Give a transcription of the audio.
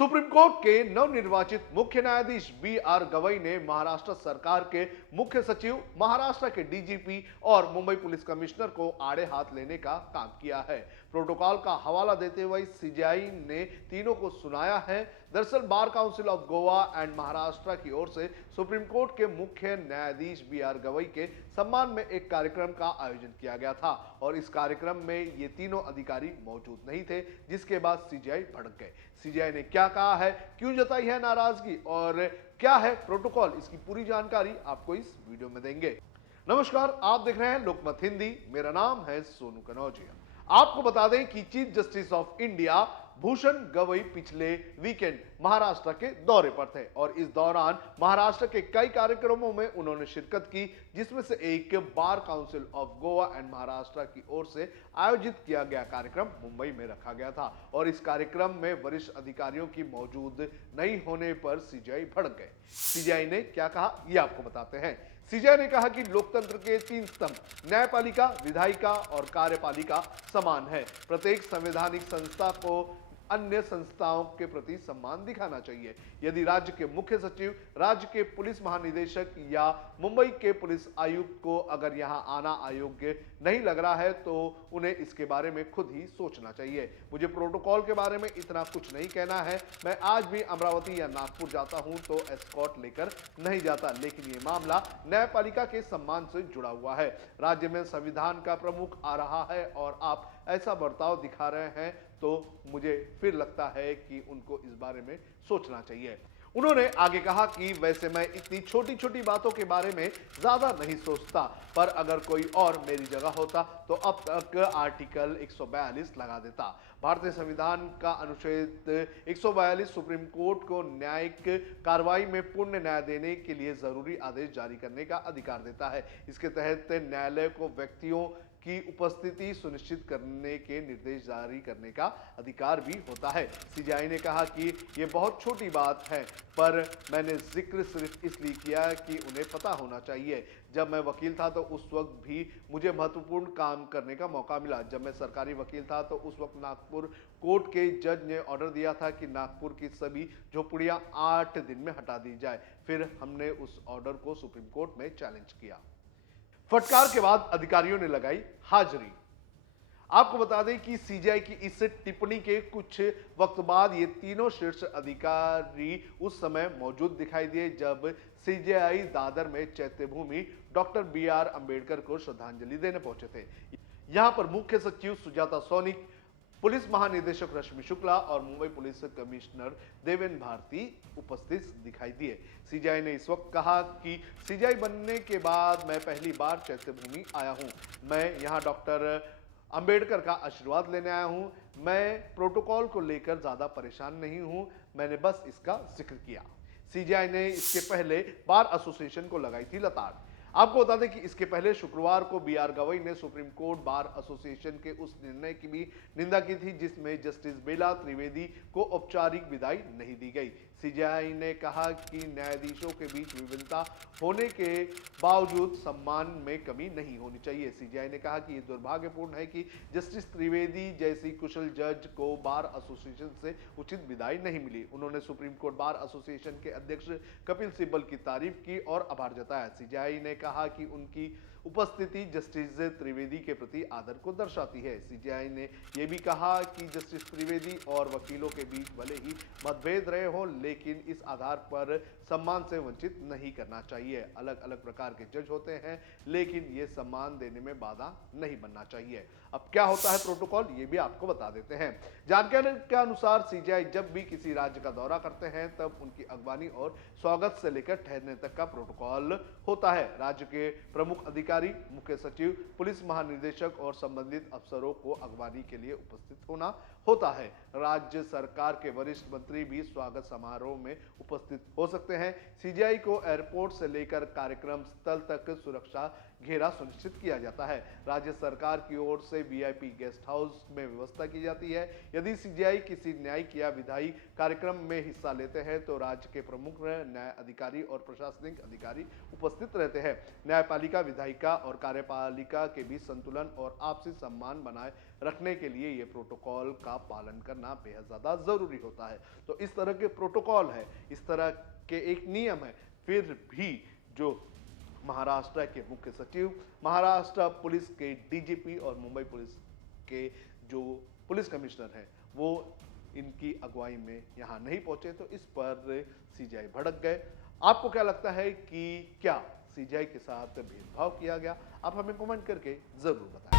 Supreme court के नवनिर्वाचित मुख्य न्यायाधीश बी.आर. गवई ने महाराष्ट्र सरकार के मुख्य सचिव, महाराष्ट्र के डीजीपी और मुंबई पुलिस कमिश्नर को आड़े हाथ लेने का काम किया है। प्रोटोकॉल का हवाला देते हुए सीजेआई ने तीनों को सुनाया है। दरअसल bar council of Goa and Maharashtra की ओर से सुप्रीम कोर्ट के मुख्य न्यायाधीश बी.आर. गवई के सम्मान में एक कार्यक्रम का आयोजन किया गया था और इस कार्यक्रम में ये तीनों अधिकारी मौजूद नहीं थे, जिसके बाद सीजेआई भड़क गए। सीजेआई ने क्या कहा है, क्यों जताई है नाराजगी और क्या है प्रोटोकॉल, इसकी पूरी जानकारी आपको इस वीडियो में देंगे। नमस्कार, आप देख रहे हैं लोकमत हिंदी। मेरा नाम है सोनू कनौजिया। आपको बता दें कि chief justice of India Bhushan Gavai पिछले वीकेंड महाराष्ट्र के दौरे पर थे और इस दौरान महाराष्ट्र के कई कार्यक्रमों में उन्होंने शिरकत की, जिसमें से एक bar council of Goa and Maharashtra की ओर से आयोजित किया गया कार्यक्रम मुंबई में रखा गया था और इस कार्यक्रम में वरिष्ठ अधिकारियों की मौजूद नहीं होने पर सीजेआई भड़क गए। सीजेआई ने क्या कहा, ये आपको बताते हैं। सीजेआई ने कहा कि लोकतंत्र के 3 स्तंभ न्यायपालिका, विधायिका और कार्यपालिका समान है। प्रत्येक संवैधानिक संस्था को अन्य संस्थाओं के प्रति सम्मान दिखाना चाहिए। यदि राज्य के मुख्य सचिव, राज्य के पुलिस महानिदेशक या मुंबई के पुलिस आयुक्त को अगर यहां आना अयोग्य नहीं लग रहा है तो उन्हें इसके बारे में खुद ही सोचना चाहिए। मुझे प्रोटोकॉल के बारे में इतना कुछ नहीं कहना है। मैं आज भी अमरावती या नागपुर जाता हूं तो एस्कॉर्ट लेकर नहीं जाता, लेकिन ये मामला न्यायपालिका के सम्मान से जुड़ा हुआ है। राज्य में संविधान का प्रमुख आ रहा है और आप ऐसा बर्ताव दिखा रहे हैं तो मुझे फिर लगता है कि उनको इस बारे में सोचना चाहिए। उन्होंने आगे कहा कि वैसे मैं इतनी छोटी छोटी बातों के बारे में ज्यादा नहीं सोचता, पर अगर कोई और मेरी जगह होता तो अब तक आर्टिकल 142 लगा देता। भारतीय संविधान का अनुच्छेद 142 सुप्रीम कोर्ट को न्यायिक कार्रवाई में पूर्ण न्याय देने के लिए जरूरी आदेश जारी करने का अधिकार देता है। इसके तहत न्यायालय को व्यक्तियों की उपस्थिति सुनिश्चित करने के निर्देश जारी करने का अधिकार भी होता है। सीजेआई ने कहा कि यह बहुत छोटी बात है, पर मैंने जिक्र सिर्फ इसलिए किया कि उन्हें पता होना चाहिए। जब मैं वकील था तो उस वक्त भी मुझे महत्वपूर्ण काम करने का मौका मिला। जब मैं सरकारी वकील था तो उस वक्त नागपुर कोर्ट के जज ने ऑर्डर दिया था कि नागपुर की सभी झोपड़ियां 8 दिन में हटा दी जाए। फिर हमने उस ऑर्डर को सुप्रीम कोर्ट में चैलेंज किया। फटकार के बाद अधिकारियों ने लगाई हाजिरी। आपको बता दें कि सीजेआई की इस टिप्पणी के कुछ वक्त बाद ये तीनों शीर्ष अधिकारी उस समय मौजूद दिखाई दिए जब सीजेआई दादर में चैत्यभूमि डॉक्टर बी.आर. अंबेडकर को श्रद्धांजलि देने पहुंचे थे। यहां पर मुख्य सचिव सुजाता सोनिक, पुलिस महानिदेशक रश्मि शुक्ला और मुंबई पुलिस कमिश्नर देवेन भारती उपस्थित दिखाई दिए। सीजेआई ने इस वक्त कहा कि सीजेआई बनने के बाद मैं पहली बार चैत्यभूमि आया हूं। मैं यहां डॉक्टर अंबेडकर का आशीर्वाद लेने आया हूं। मैं प्रोटोकॉल को लेकर ज्यादा परेशान नहीं हूं, मैंने बस इसका जिक्र किया। सीजेआई ने इसके पहले बार एसोसिएशन को लगाई थी लताड़। आपको बता दें कि इसके पहले शुक्रवार को बी.आर. गवई ने सुप्रीम कोर्ट बार एसोसिएशन के उस निर्णय की भी निंदा की थी जिसमें जस्टिस बेला त्रिवेदी को औपचारिक विदाई नहीं दी गई। सीजेआई ने कहा कि न्यायाधीशों के बीच विभिन्नता होने के बावजूद सम्मान में कमी नहीं होनी चाहिए। सीजेआई ने कहा कि यह दुर्भाग्यपूर्ण है कि जस्टिस त्रिवेदी जैसी कुशल जज को बार एसोसिएशन से उचित विदाई नहीं मिली। उन्होंने सुप्रीम कोर्ट बार एसोसिएशन के अध्यक्ष कपिल सिब्बल की तारीफ की और आभार जताया। सीजेआई ने कहा कि उनकी उपस्थिति जस्टिस त्रिवेदी के प्रति आदर को दर्शाती है। सीजेआई ने यह भी कहा कि जस्टिस त्रिवेदी और वकीलों के बीच भले ही मतभेद रहे हो, लेकिन इस आधार पर सम्मान से वंचित नहीं करना चाहिए। अलग अलग प्रकार के जज होते हैं, लेकिन ये सम्मान देने में बाधा नहीं बनना चाहिए। अब क्या होता है प्रोटोकॉल, ये भी आपको बता देते हैं। जानकारी के अनुसार सीजेआई जब भी किसी राज्य का दौरा करते हैं तब उनकी अगवानी और स्वागत से लेकर ठहरने तक का प्रोटोकॉल होता है। राज्य के प्रमुख अधिकारी, मुख्य सचिव, पुलिस महानिदेशक और संबंधित अफसरों को अगवानी के लिए उपस्थित होना होता है। राज्य सरकार के वरिष्ठ मंत्री भी स्वागत समारोह में उपस्थित हो सकते हैं। सीजेआई को एयरपोर्ट से लेकर कार्यक्रम स्थल तक सुरक्षा घेरा सुनिश्चित किया जाता है। राज्य सरकार की ओर से वीआईपी गेस्ट हाउस में व्यवस्था की जाती है। यदि सीजेआई किसी न्यायिक या विधायी कार्यक्रम में हिस्सा लेते हैं तो राज्य के प्रमुख न्याय अधिकारी और प्रशासनिक अधिकारी उपस्थित रहते हैं। न्यायपालिका, विधायिका और कार्यपालिका के बीच संतुलन और आपसी सम्मान बनाए रखने के लिए ये प्रोटोकॉल का पालन करना बेहद ज्यादा जरूरी होता है। तो इस तरह के प्रोटोकॉल है, इस तरह के एक नियम है, फिर भी जो महाराष्ट्र के मुख्य सचिव, महाराष्ट्र पुलिस के डीजीपी और मुंबई पुलिस के जो पुलिस कमिश्नर हैं वो इनकी अगुवाई में यहाँ नहीं पहुंचे, तो इस पर सीजीआई भड़क गए। आपको क्या लगता है कि क्या सीजीआई के साथ भेदभाव किया गया? आप हमें कमेंट करके जरूर बताएं।